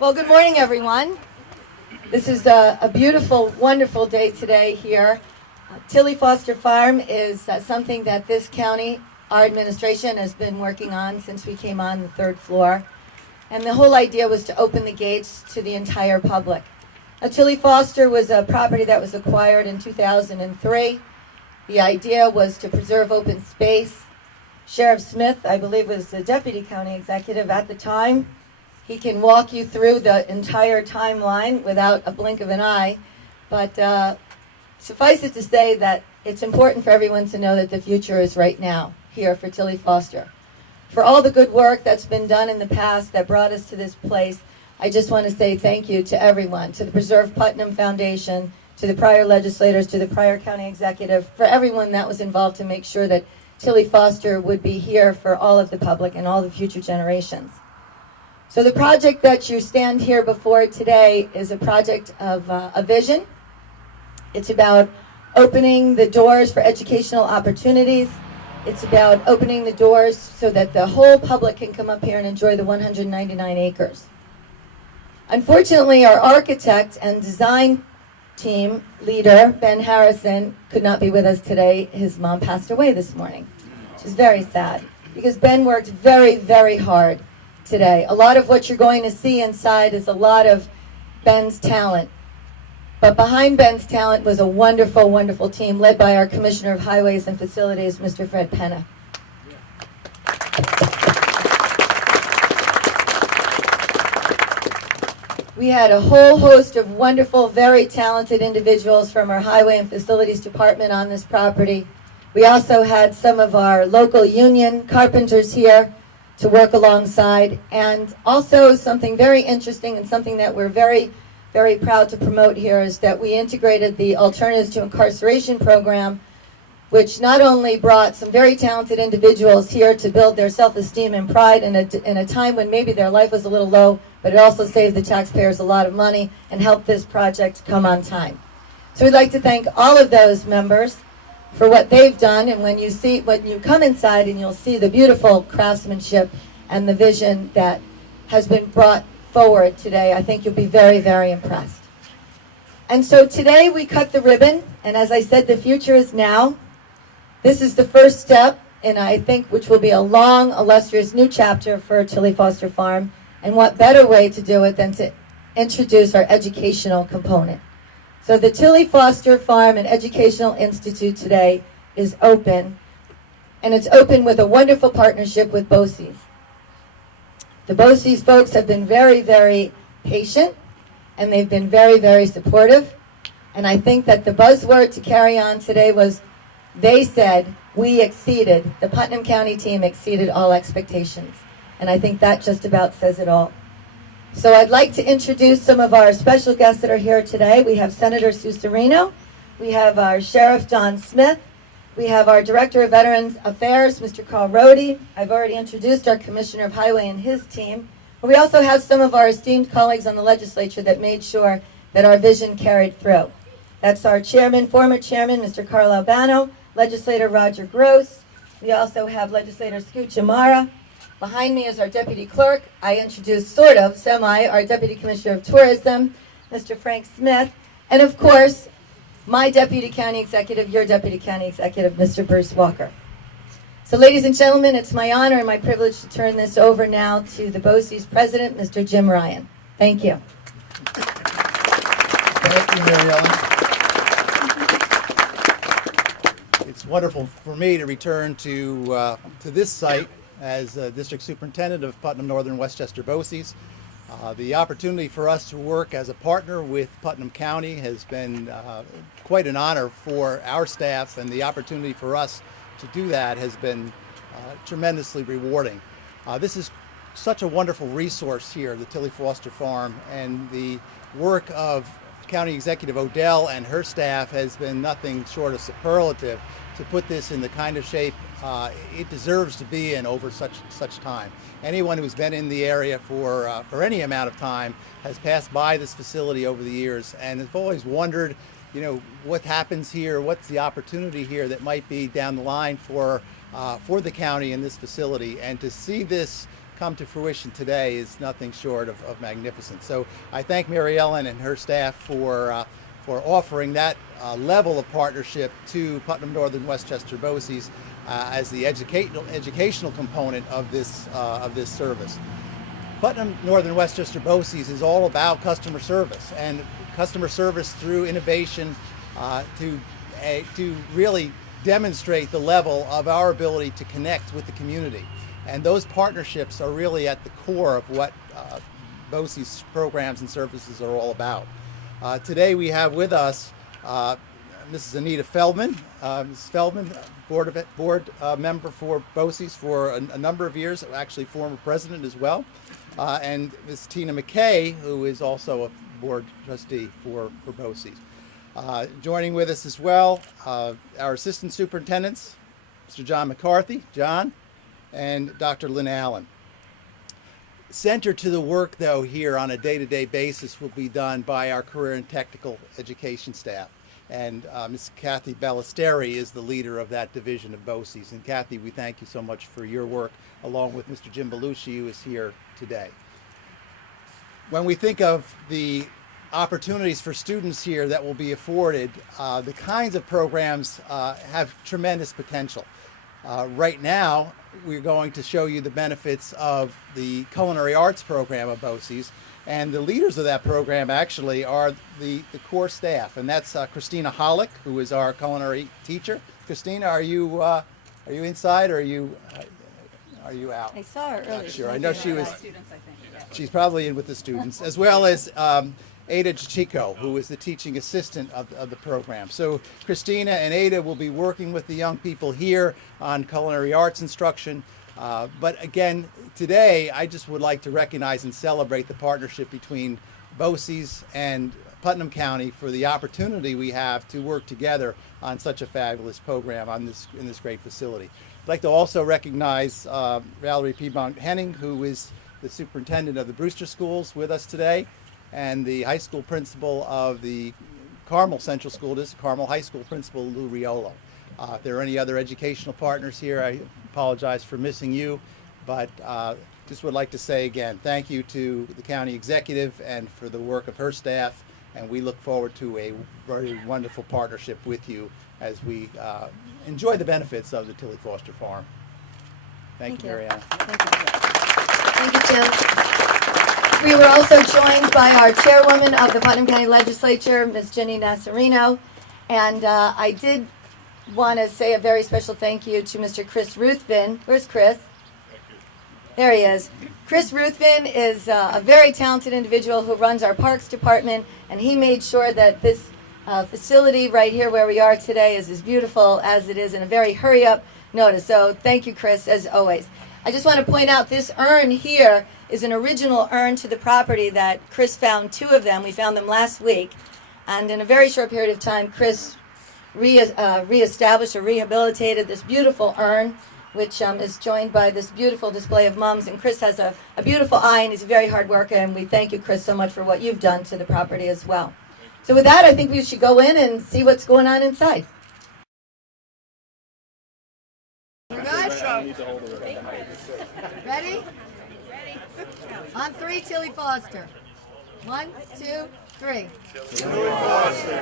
Well, good morning, everyone. This is a beautiful, wonderful day today here. Tilly Foster Farm is something that this county, our administration, has been working on since we came on the third floor. And the whole idea was to open the gates to the entire public. Now, Tilly Foster was a property that was acquired in 2003. The idea was to preserve open space. Sheriff Smith, I believe, was the deputy county executive at the time. He can walk you through the entire timeline without a blink of an eye. But suffice it to say that it's important for everyone to know that the future is right now here for Tilly Foster. For all the good work that's been done in the past that brought us to this place, I just want to say thank you to everyone, to the Preserve Putnam Foundation, to the prior legislators, to the prior county executive, for everyone that was involved to make sure that Tilly Foster would be here for all of the public and all the future generations. So the project that you stand here before today is a project of a vision. It's about opening the doors for educational opportunities. It's about opening the doors so that the whole public can come up here and enjoy the 199 acres. Unfortunately, our architect and design team leader, Ben Harrison, could not be with us today. His mom passed away this morning, which is very sad because Ben worked very, very hard today. A lot of what you're going to see inside is a lot of Ben's talent. But behind Ben's talent was a wonderful, wonderful team led by our Commissioner of Highways and Facilities, Mr. Fred Penna. We had a whole host of wonderful, very talented individuals from our Highway and Facilities Department on this property. We also had some of our local union carpenters here to work alongside, and also something very interesting and something that we're very, very proud to promote here is that we integrated the Alternatives to Incarceration program, which not only brought some very talented individuals here to build their self-esteem and pride in a time when maybe their life was a little low, but it also saved the taxpayers a lot of money and helped this project come on time. So we'd like to thank all of those members for what they've done, and when you come inside and you'll see the beautiful craftsmanship and the vision that has been brought forward today, I think you'll be very, very impressed. And so today we cut the ribbon, and as I said, the future is now. This is the first step, and I think which will be a long, illustrious new chapter for Tilly Foster Farm, and what better way to do it than to introduce our educational component. So the Tilly Foster Farm and Educational Institute today is open, and it's open with a wonderful partnership with BOCES. The BOCES folks have been very, very patient, and they've been very, very supportive, and I think that the buzzword to carry on today was they said we exceeded, the Putnam County team exceeded all expectations, and I think that just about says it all. So I'd like to introduce some of our special guests that are here today. We have Senator Sue Serino. We have our Sheriff John Smith. We have our Director of Veterans Affairs, Mr. Carl Rohde. I've already introduced our Commissioner of Highway and his team. But we also have some of our esteemed colleagues on the legislature that made sure that our vision carried through. That's our chairman, former chairman, Mr. Carl Albano, legislator Roger Gross. We also have legislator Scoot Jamara. Behind me is our deputy clerk. I introduced sort of, semi, our deputy commissioner of tourism, Mr. Frank Smith. And of course, my deputy county executive, your deputy county executive, Mr. Bruce Walker. So ladies and gentlemen, it's my honor and my privilege to turn this over now to the BOCES president, Mr. Jim Ryan. Thank you. Thank you, Mary Ellen. It's wonderful for me to return to this site as District Superintendent of Putnam Northern Westchester BOCES. The opportunity for us to work as a partner with Putnam County has been quite an honor for our staff, and the opportunity for us to do that has been tremendously rewarding. This is such a wonderful resource here, the Tilly Foster Farm, and the work of County Executive Odell and her staff has been nothing short of superlative to put this in the kind of shape it deserves to be in over such time. Anyone who's been in the area for any amount of time has passed by this facility over the years and has always wondered, you know, what happens here, what's the opportunity here that might be down the line for the county in this facility. And to see this come to fruition today is nothing short of magnificent. So I thank Mary Ellen and her staff for offering that level of partnership to Putnam Northern Westchester BOCES as the educational component of this service. Putnam Northern Westchester BOCES is all about customer service, and customer service through innovation to really demonstrate the level of our ability to connect with the community. And those partnerships are really at the core of what BOCES programs and services are all about. Today we have with us Mrs. Anita Feldman. Mrs. Feldman, board member for BOCES for a number of years, actually former president as well. And Ms. Tina McKay, who is also a board trustee for BOCES. Joining with us as well, our assistant superintendents, Mr. John McCarthy, John, and Dr. Lynn Allen. Center to the work, though, here on a day-to-day basis will be done by our career and technical education staff. And Ms. Kathy Ballesteri is the leader of that division of BOCES. And Kathy, we thank you so much for your work, along with Mr. Jim Belushi, who is here today. When we think of the opportunities for students here that will be afforded, the kinds of programs have tremendous potential. Right now, we're going to show you the benefits of the culinary arts program of BOCES, and the leaders of that program actually are the core staff, and that's Christina Hollick, who is our culinary teacher. Christina, are you inside, or are you out? I saw her earlier. Not sure. I know she was. She's probably in with the students, as well as Ada Chico, who is the teaching assistant of the program. So Christina and Ada will be working with the young people here on culinary arts instruction. But again, today I just would like to recognize and celebrate the partnership between BOCES and Putnam County for the opportunity we have to work together on such a fabulous program in this great facility. I'd like to also recognize Valerie Piedmont Henning, who is the superintendent of the Brewster Schools, with us today, and the high school principal of the Carmel Central School District, Carmel High School principal Lou Riolo. If there are any other educational partners here, I apologize for missing you, but just would like to say again, thank you to the county executive and for the work of her staff, and we look forward to a very wonderful partnership with you as we enjoy the benefits of the Tilly Foster Farm. Thank you, Mary Ellen. Thank you, Jim. We were also joined by our chairwoman of the Putnam County Legislature, Ms. Jenny Nasarino, and I did want to say a very special thank you to Mr. Chris Ruthven. Where's Chris? There he is. Chris Ruthven is a very talented individual who runs our Parks Department, and he made sure that this facility right here where we are today is as beautiful as it is in a very hurry-up notice. So thank you, Chris, as always. I just want to point out this urn here is an original urn to the property that Chris found 2 of them. We found them last week. And in a very short period of time, Chris reestablished or rehabilitated this beautiful urn, which is joined by this beautiful display of mums. And Chris has a beautiful eye, and he's a very hard worker. And we thank you, Chris, so much for what you've done to the property as well. So with that, I think we should go in and see what's going on inside. Ready? Ready. On 3, Tilly Foster. 1, 2, 3. Tilly Foster.